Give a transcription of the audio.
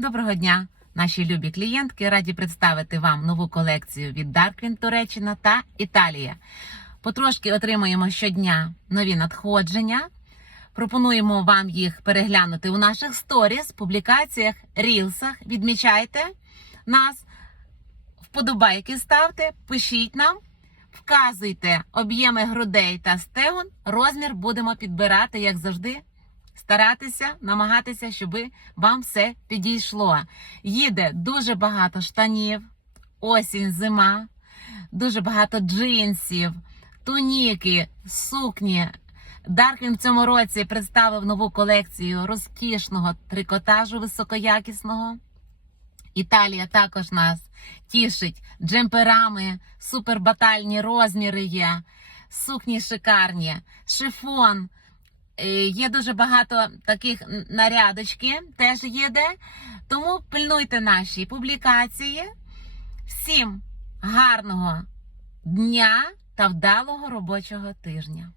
Доброго дня, наші любі клієнтки. Раді представити вам нову колекцію від Darkwing Туреччина та Італія. Потрошки отримуємо щодня нові надходження. Пропонуємо вам їх переглянути у наших сторіс, публікаціях, рілсах. Відмічайте нас, вподобайки ставте, пишіть нам, вказуйте об'єми грудей та стегон. Розмір будемо підбирати, як завжди. Старатися, намагатися, щоб вам все підійшло. Їде дуже багато штанів, осінь, зима, дуже багато джинсів, туніки, сукні. Даркін в цьому році представив нову колекцію розкішного трикотажу високоякісного. Італія також нас тішить джемперами, супербатальні розміри є, сукні шикарні, шифон. Е, Є дуже багато таких нарядочки, теж є де. Тому пильнуйте наші публікації. Всім гарного дня та вдалого робочого тижня.